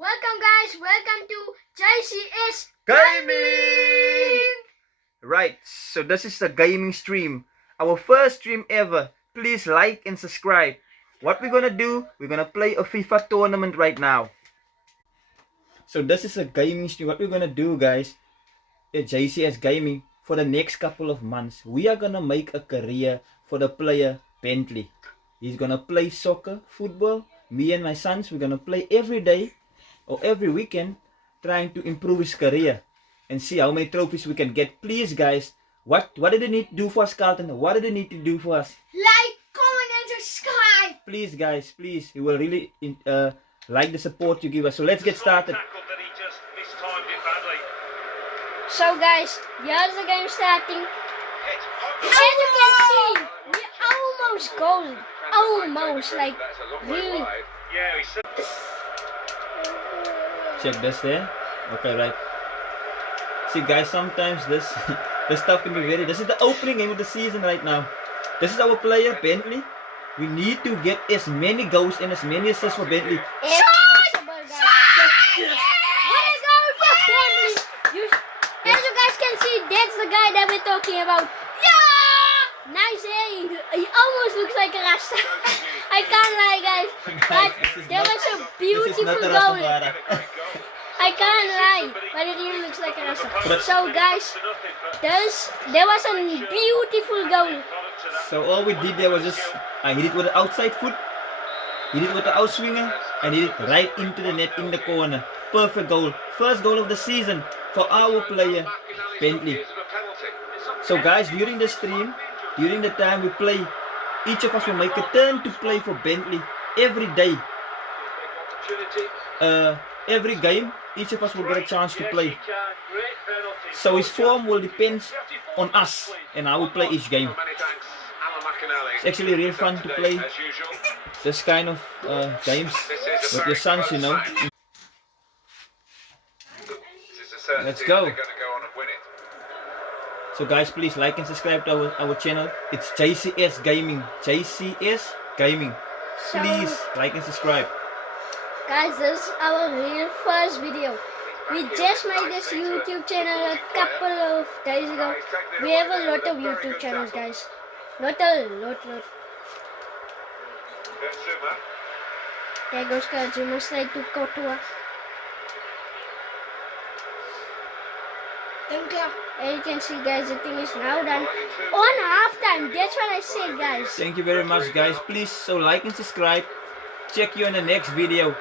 Welcome guys, welcome to JCS Gaming! Right, so this is a gaming stream. Our first stream ever. Please like and subscribe. What we're gonna do, we're gonna play a FIFA tournament right now. So this is a gaming stream. What we're gonna do, guys, at JCS Gaming, for the next couple of months, we are gonna make a career for the player Bentley. He's gonna play soccer, football. Me and my sons, we're gonna play every day or every weekend, trying to improve his career and see how many trophies we can get. Please, guys, what did they need to do for us, Carlton? What did they need to do for us? Like, comment and subscribe. Please, guys, please. We will really like the support you give us. So let's get started. So guys, here's the game starting. As you can see, we almost gold. Almost, like, really. Check this there. Okay, right. See, guys, sometimes this stuff can be very. This is the opening game of the season right now. This is our player Bentley. We need to get as many goals and as many assists for Bentley. Impossible, guys. What a goal for Bentley! As you guys can see, that's the guy that we're talking about. Yeah! Nice, eh? He almost looks like a Rasta. I can't lie, guys. But that was a beautiful goal. I can't lie, but it really looks like a Rasta. So, guys, there was a beautiful goal. So all we did there was just hit it with the outside foot, hit it with the outswinger, and hit it right into the net in the corner. Perfect goal. First goal of the season for our player Bentley. So guys, during the stream, during the time we play, each of us will make a turn to play for Bentley every day. Every game, each of us will get a chance to play. So his form will depend on us and how we play each game. It's actually real fun to play this kind of games with your sons, you know. Let's go. So guys, please like and subscribe to our channel. It's JCS Gaming. JCS Gaming. Please like and subscribe. Guys, this is our real first video. We just made this YouTube channel a couple of days ago. We have a lot of YouTube channels, guys. Not a lot. There goes Kazuma straight to Kotua. And you can see, guys, the thing is now done on halftime. That's what I said, guys. Thank you very much, guys. Please, so like and subscribe. Check you in the next video.